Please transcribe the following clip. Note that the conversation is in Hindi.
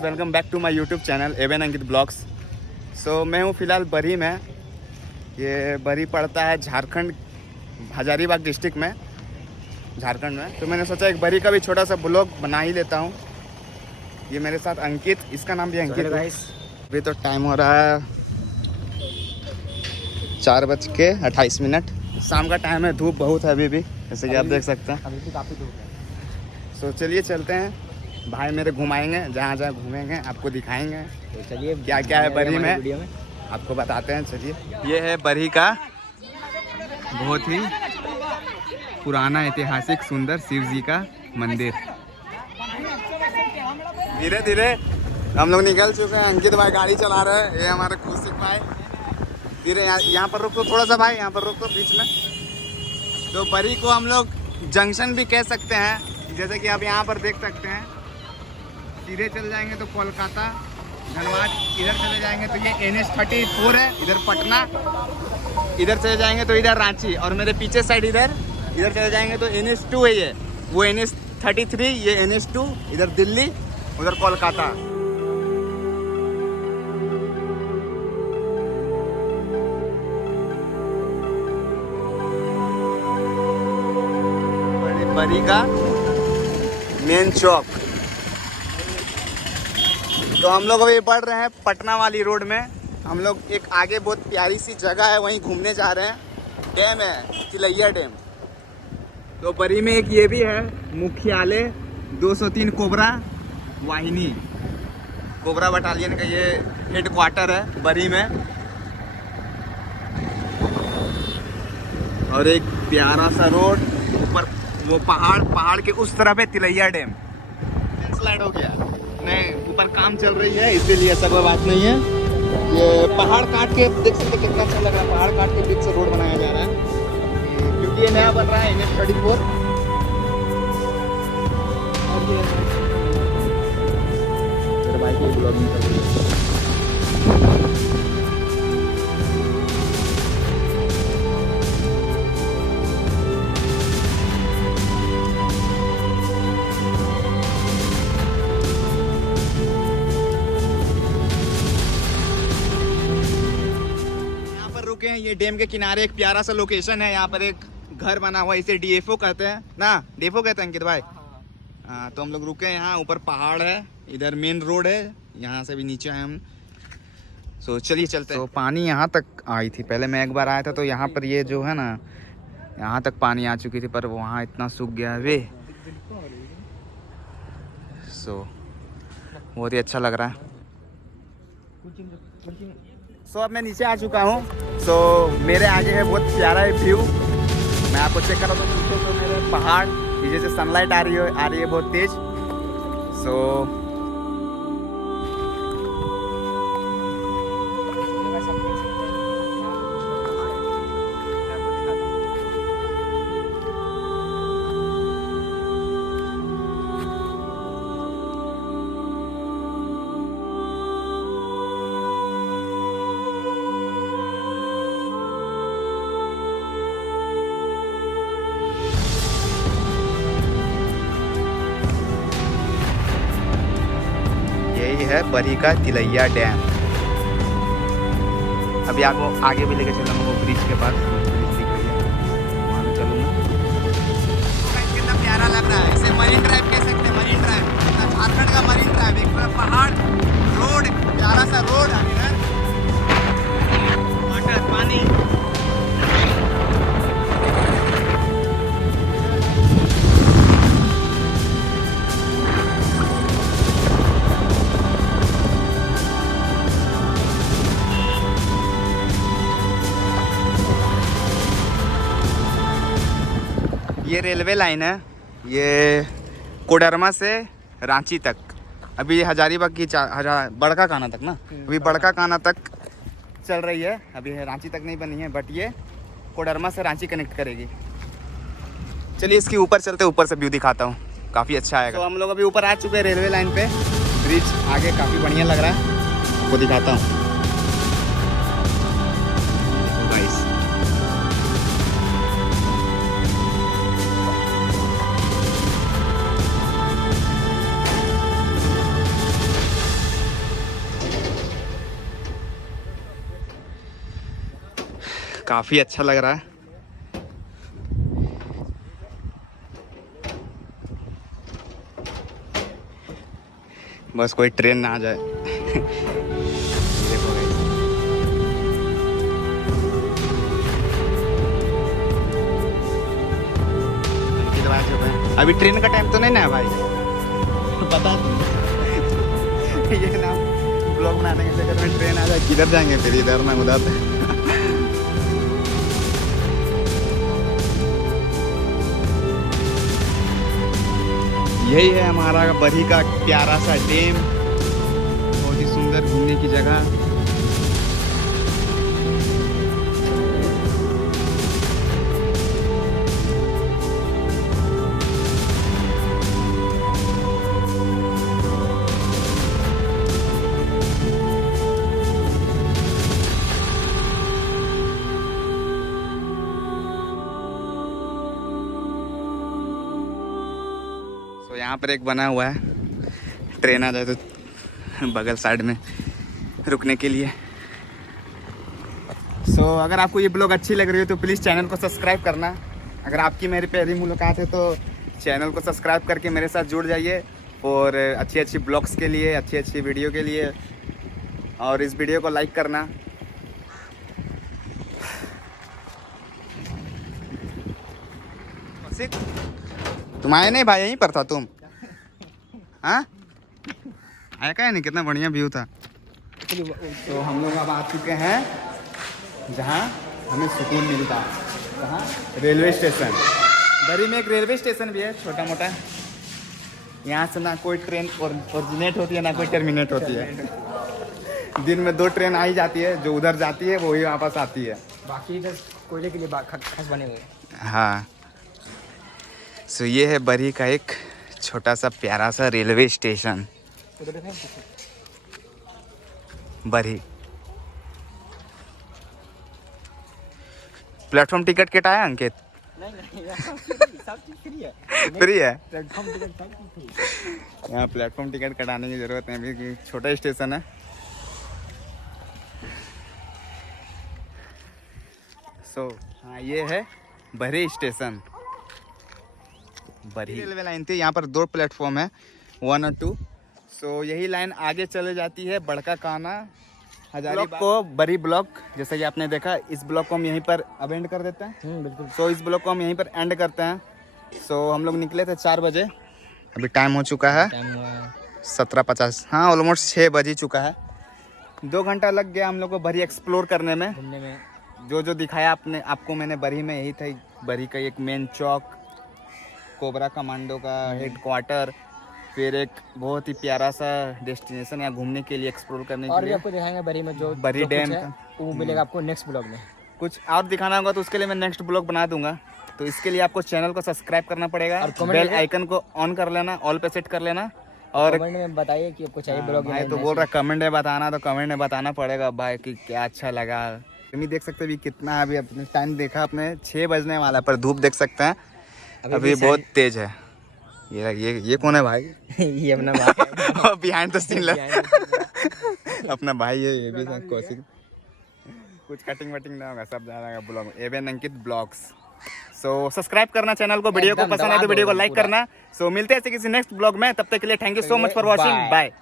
Guys, welcome back to my YouTube channel एवन अंकित ब्लॉग्स। सो मैं हूँ फ़िलहाल बरी में। ये बरी पड़ता है झारखंड, हजारीबाग डिस्ट्रिक्ट में, झारखंड में। तो मैंने सोचा एक बरी का भी छोटा सा ब्लॉग बना ही लेता हूँ। ये मेरे साथ अंकित, इसका नाम भी अंकित है। अभी तो टाइम हो रहा है 4:28। शाम का टाइम है, धूप बहुत है अभी भी, जैसे कि आप देख सकते हैं। अभी भी काफ़ी धूप है। तो चलिए चलते हैं, भाई मेरे घुमाएंगे, जहाँ जहाँ घूमेंगे आपको दिखाएंगे। तो चलिए क्या क्या है बरी में वीडियो में आपको बताते हैं। चलिए, ये है बरी का बहुत ही पुराना ऐतिहासिक सुंदर शिव जी का मंदिर। धीरे धीरे हम लोग निकल चुके हैं। अंकित भाई गाड़ी चला रहे हैं, ये हमारे खुशिक भाई। धीरे यहाँ पर रुको थोड़ा सा भाई, यहाँ पर रुको बीच में। तो बरी को हम लोग जंक्शन भी कह सकते हैं, जैसे कि आप यहाँ पर देख सकते हैं। सीधे चल जाएंगे तो कोलकाता, धनबाद, इधर चले जाएंगे तो ये NH34 है, इधर पटना, इधर चले जाएंगे तो इधर रांची, और मेरे पीछे साइड इधर चले जाएंगे तो NH2 है, ये वो NH33, ये NH2, इधर दिल्ली, उधर कोलकाता। बरी का मेन चौक। तो हम लोग अभी बढ़ रहे हैं पटना वाली रोड में। हम लोग एक आगे बहुत प्यारी सी जगह है, वहीं घूमने जा रहे हैं। डैम है, तिलैया डैम। तो बरी में एक ये भी है मुख्यालय, 203 कोबरा वाहिनी, कोबरा बटालियन का ये हेडक्वार्टर है बरी में। और एक प्यारा सा रोड, ऊपर वो पहाड़ के उस तरफ है तिलैया डैम। स्लाइड हो गया नहीं, ऊपर काम चल रही है इसीलिए ऐसा कोई बात नहीं है। ये पहाड़ काट के देख सकते कितना अच्छा लग रहा है। पहाड़ काट के बीच से रोड बनाया जा रहा है, क्योंकि ये नया बन रहा है NH34। मेरे भाई की ब्लॉगिंग कर रही है। ये डैम के किनारे एक प्यारा सा लोकेशन है। यहाँ पर एक घर बना हुआ है, इसे DFO कहते हैं ना, DFO कहते हैं अंकित भाई। हाँ, तो हम लोग रुके हैं यहाँ। ऊपर पहाड़ है, इधर मेन रोड है, यहाँ से भी नीचे हैं हम। सो चलिए चलते हैं। तो पानी यहाँ तक आई थी, पहले मैं एक बार आया था तो यहाँ पर ये जो है ना, यहाँ तक पानी आ चुकी थी, पर वहाँ इतना सूख गया है वे। सो बहुत ही अच्छा लग रहा है। सो अब मैं नीचे आ चुका हूँ। सो मेरे आगे है बहुत प्यारा व्यू, मैं आपको चेक कर रहा हूँ। तो मेरे पहाड़, पीछे से सनलाइट आ रही है बहुत तेज। सो है बरी का तिलैया डैम। अभी आपको आगे भी लेके चलूँगा, वो ब्रिज के पास, ब्रिज दिख रही है, वहाँ भी चलूँगा। कितना प्यारा लग रहा है, इसे मरीन ड्राइव कह सकते हैं। मरीन ड्राइव, झारखंड का मरीन ड्राइव। एक तरफ पहाड़, रोड, प्यारा सा रोड, इधर वाटर, पानी। ये रेलवे लाइन है, ये कोडरमा से रांची तक। अभी ये हजारीबाग की बड़का काना तक ना, अभी बड़का काना तक चल रही है। अभी रांची तक नहीं बनी है, बट ये कोडरमा से रांची कनेक्ट करेगी। चलिए इसके ऊपर चलते, ऊपर से व्यू दिखाता हूँ, काफ़ी अच्छा आएगा। तो हम लोग अभी ऊपर आ चुके हैं रेलवे लाइन पे। ब्रिज आगे काफ़ी बढ़िया लग रहा है, आपको दिखाता हूँ। काफ़ी अच्छा लग रहा है। बस कोई ट्रेन ना आ जाए। देखो भाई, अभी ट्रेन का टाइम तो नहीं ना है भाई? पता ये ना ब्लॉग बनाने के चक्कर में ट्रेन आ जाए, किधर जाएंगे फिर, इधर ना उधर। यही है हमारा बरही का प्यारा सा डैम, बहुत ही सुंदर घूमने की जगह। तो यहाँ पर एक बना हुआ है, ट्रेन आ जाए तो बगल साइड में रुकने के लिए। अगर आपको ये ब्लॉग अच्छी लग रही हो तो प्लीज़ चैनल को सब्सक्राइब करना। अगर आपकी मेरी पहली मुलाकात है तो चैनल को सब्सक्राइब करके मेरे साथ जुड़ जाइए, और अच्छी अच्छी ब्लॉग्स के लिए, अच्छी अच्छी वीडियो के लिए, और इस वीडियो को लाइक करना। तुम आए नहीं भाई, यहीं पर था तुम? हाँ आया क्या नहीं? कितना बढ़िया व्यू था। तो हम लोग अब आ चुके हैं जहाँ हमें सुकून मिलता है। कहाँ? Railway station. बरी में एक रेलवे स्टेशन भी है छोटा मोटा। यहाँ से ना कोई ट्रेन ओरिजिनेट होती है ना कोई टर्मिनेट होती है। दिन में 2 ट्रेन आई जाती है, जो उधर जाती है वही वापस आती है, बाकी इधर कोयले के लिए खास बने हुए। हाँ, सो ये है बरी का एक छोटा सा प्यारा सा रेलवे स्टेशन, बरी। प्लेटफॉर्म टिकट कटाया अंकित? नहीं, सब फ्री है। फ्री है? यहाँ प्लेटफॉर्म टिकट कटाने की जरूरत नहीं, अभी छोटा स्टेशन है। हाँ ये है बरी स्टेशन। बरी रेलवे लाइन थी, यहाँ पर 2 प्लेटफॉर्म है, 1 और 2। यही लाइन आगे चले जाती है बड़का काना हजारीबाग को, बरी ब्लॉक। जैसा कि आपने देखा, इस ब्लॉक को हम यहीं पर अब एंड कर देते हैं। बिल्कुल। इस ब्लॉक को हम यहीं पर एंड करते हैं। हम लोग निकले थे 4 बजे, अभी टाइम हो चुका है 17:50। हाँ ऑलमोस्ट 6 बज ही चुका है। 2 घंटा लग गया हम लोग को बरी एक्सप्लोर करने में, घूमने में। जो दिखाया आपको मैंने बरी में, यही था बरी का एक मेन चौक, कोबरा कमांडो का हेडक्वार्टर, फिर एक बहुत ही प्यारा सा डेस्टिनेशन यहाँ घूमने के लिए, एक्सप्लोर करने के लिए। और भी आपको दिखाएंगे बरी में जो बरी डैम है, वो मिलेगा आपको नेक्स्ट ब्लॉग में। कुछ और दिखाना होगा तो उसके लिए मैं नेक्स्ट ब्लॉग बना दूंगा। तो इसके लिए आपको चैनल को सब्सक्राइब करना पड़ेगा, और बेल आइकन को ऑन कर लेना, ऑल पे सेट कर लेना, और कमेंट में बताइए कि आपको चाहिए ब्लॉग। भाई तो बोल रहा कमेंट में बताना, तो कमेंट में बताना पड़ेगा भाई कि क्या अच्छा लगा। तुम देख सकते हैं कितना, अभी अपने टाइम देखा आपने 6 बजने वाला, पर धूप देख सकते हैं अभी बहुत तेज है। ये कौन है भाई? ये अपना भाई बिहाइंड द सीन अपना भाई है ये भी। कौशिक कुछ कटिंग वटिंग ना होगा, सब जाएगा blog, Avon Ankit blogs. Subscribe करना चैनल को, वीडियो को पसंद है तो वीडियो को लाइक करना। मिलते हैं किसी नेक्स्ट ब्लॉग में, तब तक के लिए thank you so much for watching, bye.